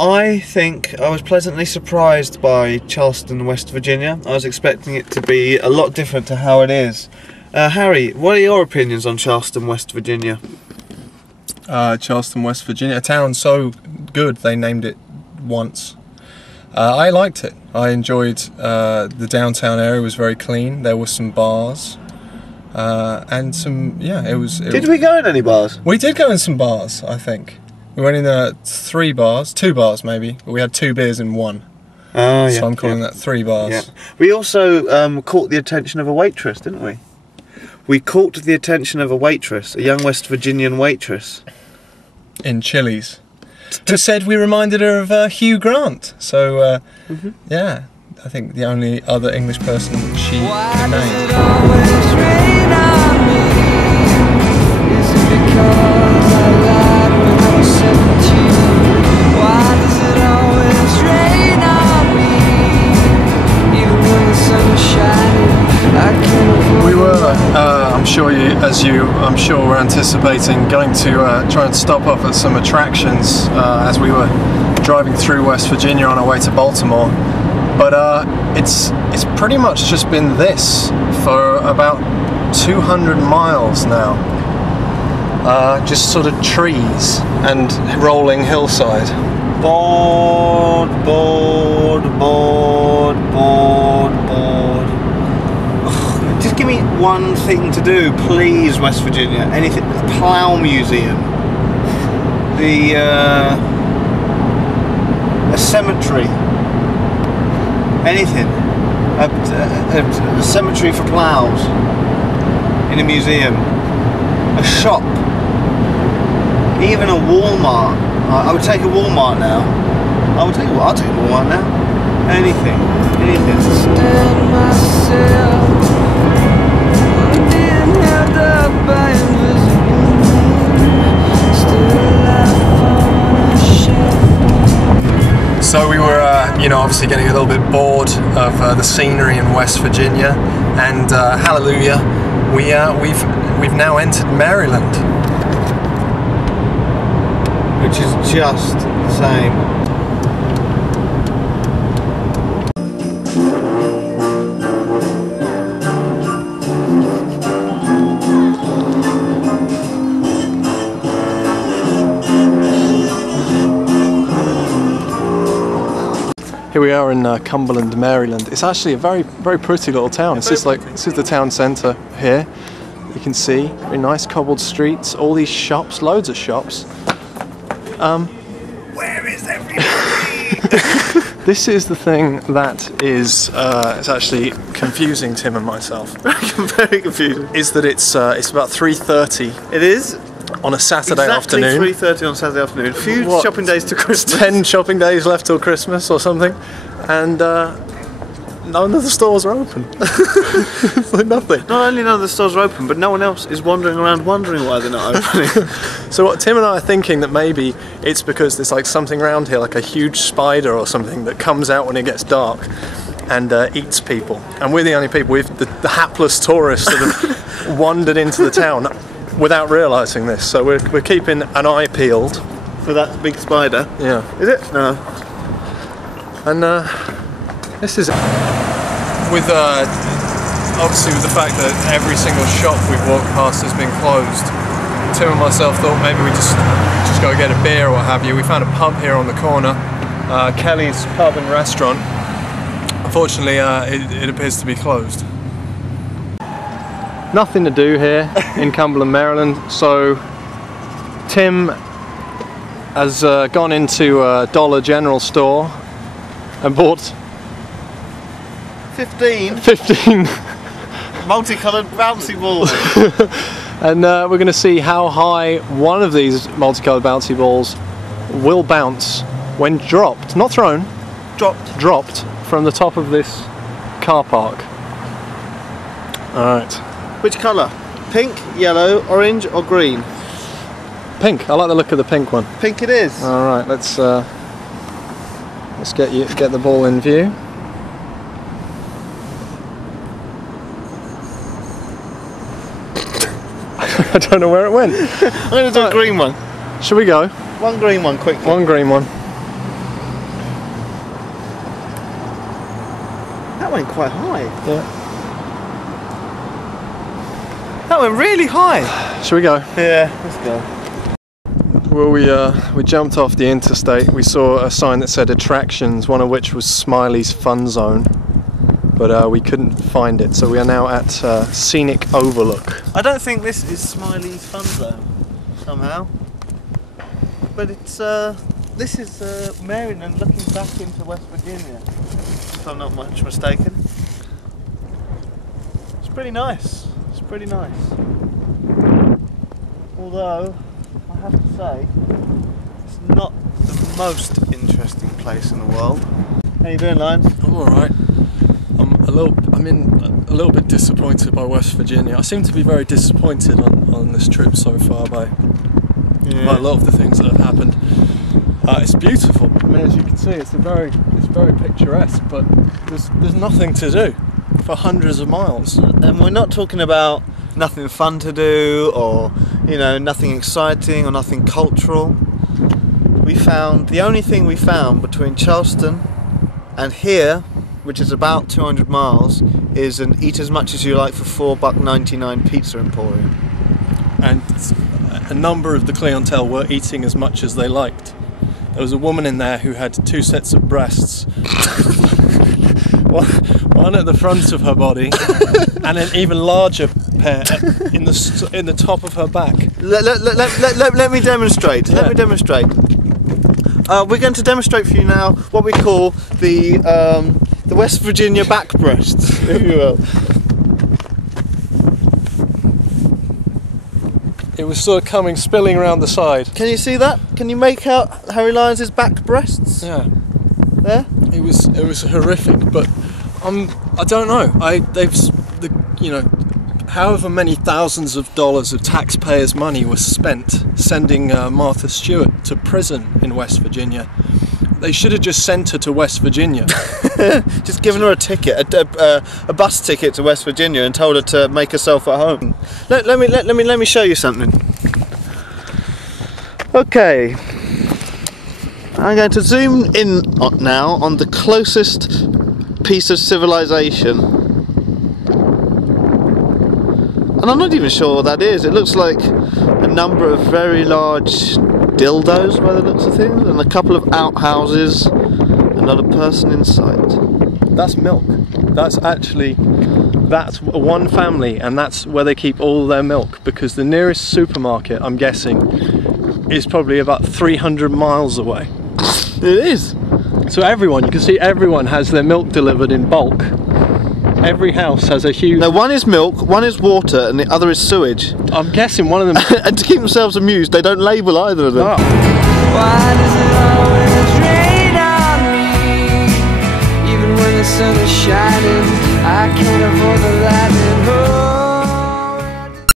I think I was pleasantly surprised by Charleston, West Virginia. I was expecting it to be a lot different to how it is. Harry, what are your opinions on Charleston, West Virginia? Charleston, West Virginia, a town so good they named it once. I liked it. I enjoyed the downtown area. Was very clean. There were some bars and some, yeah, it was. Did we go in any bars? We did go in some bars, I think. We went in 2 bars maybe, but we had 2 beers in one. Oh, yeah. So I'm calling that 3 bars. Yeah. We also caught the attention of a waitress, didn't we? We caught the attention of a waitress, a young West Virginian waitress. In Chili's. Who said we reminded her of Hugh Grant. So, yeah, I think the only other English person she could name. We were, I'm sure we're anticipating going to try and stop off at some attractions as we were driving through West Virginia on our way to Baltimore. But it's pretty much just been this for about 200 miles now. Just sort of trees and rolling hillside. Bored. Just give me one thing to do, please, West Virginia. Anything. A plough museum. A cemetery. Anything. A cemetery for ploughs. In a museum. A shop. Even a Walmart. I would take a Walmart now. I'll take a Walmart now. Anything. So we were, obviously getting a little bit bored of the scenery in West Virginia, and hallelujah, we've now entered Maryland, which is just the same. Here we are in Cumberland, Maryland. It's actually a very, very pretty little town. It's just like, this is the town centre here. You can see, very nice cobbled streets, all these shops, loads of shops. Where is everybody? This is the thing that is it's actually confusing Tim and myself. Very confusing. Is that it's about 3:30. It is. On a Saturday exactly afternoon. 3:30 on Saturday afternoon. Few shopping days to Christmas. 10 shopping days left till Christmas or something, and none of the stores are open. It's like nothing. Not only none of the stores are open, but no one else is wandering around wondering why they're not opening. So what Tim and I are thinking that maybe it's because there's like something around here, like a huge spider or something that comes out when it gets dark and eats people. And we're the only people, the hapless tourists that have wandered into the town without realising this, so we're keeping an eye peeled for that big spider. Yeah. Is it? No. And this is with obviously with the fact that every single shop we've walked past has been closed. Tim and myself thought maybe we just go get a beer or what have you. We found a pub here on the corner, Kelly's Pub and Restaurant. Unfortunately, it appears to be closed. Nothing to do here in Cumberland, Maryland, so Tim has gone into a Dollar General store and bought 15 multicoloured bouncy balls. And we're going to see how high one of these multicoloured bouncy balls will bounce when dropped, not thrown, dropped from the top of this car park. Alright. Which colour? Pink, yellow, orange or green? Pink. I like the look of the pink one. Pink it is. Alright, let's get the ball in view. I don't know where it went. I'm going to do a green one. Should we go? One green one, quickly. One green one. quite high. Yeah. That went really high. Shall we go? Yeah, let's go. Well, we jumped off the interstate. We saw a sign that said attractions, one of which was Smiley's Fun Zone, but we couldn't find it. So we are now at Scenic Overlook. I don't think this is Smiley's Fun Zone somehow, but it's this is Maryland looking back into West Virginia, if I'm not much mistaken. It's pretty nice. It's pretty nice. Although I have to say, it's not the most interesting place in the world. How you doing, Lion? I'm all right. I'm a little bit disappointed by West Virginia. I seem to be very disappointed on this trip so far by a lot of the things that have happened. It's beautiful. I mean, as you can see, it's very picturesque, but there's nothing to do for hundreds of miles. And we're not talking about nothing fun to do, or nothing exciting, or nothing cultural. The only thing we found between Charleston and here, which is about 200 miles, is an eat as much as you like for $4.99 pizza emporium. And a number of the clientele were eating as much as they liked. There was a woman in there who had 2 sets of breasts, one at the front of her body, and an even larger pair in the top of her back. Let me demonstrate. Yeah. Let me demonstrate. We're going to demonstrate for you now what we call the West Virginia back breasts, if you will. It was sort of spilling around the side. Can you see that? Can you make out Harry Lyons' back breasts? Yeah. There? It was horrific, but I don't know. However many thousands of dollars of taxpayers' money was spent sending Martha Stewart to prison in West Virginia. They should have just sent her to West Virginia. Just given her a ticket, a bus ticket to West Virginia, and told her to make herself at home. Let me show you something. Okay, I'm going to zoom in now on the closest piece of civilization, and I'm not even sure what that is. It looks like a number of very large dildos by the looks of things, and a couple of outhouses, and not a person in sight. That's milk. That's one family, and that's where they keep all their milk, because the nearest supermarket, I'm guessing, is probably about 300 miles away. It is. So you can see everyone has their milk delivered in bulk. Every house has a huge... No, one is milk, one is water, and the other is sewage. I'm guessing one of them... And to keep themselves amused, they don't label either of them. Oh. Why does it always rain on me? Even when the sun is shining, I can't avoid the light.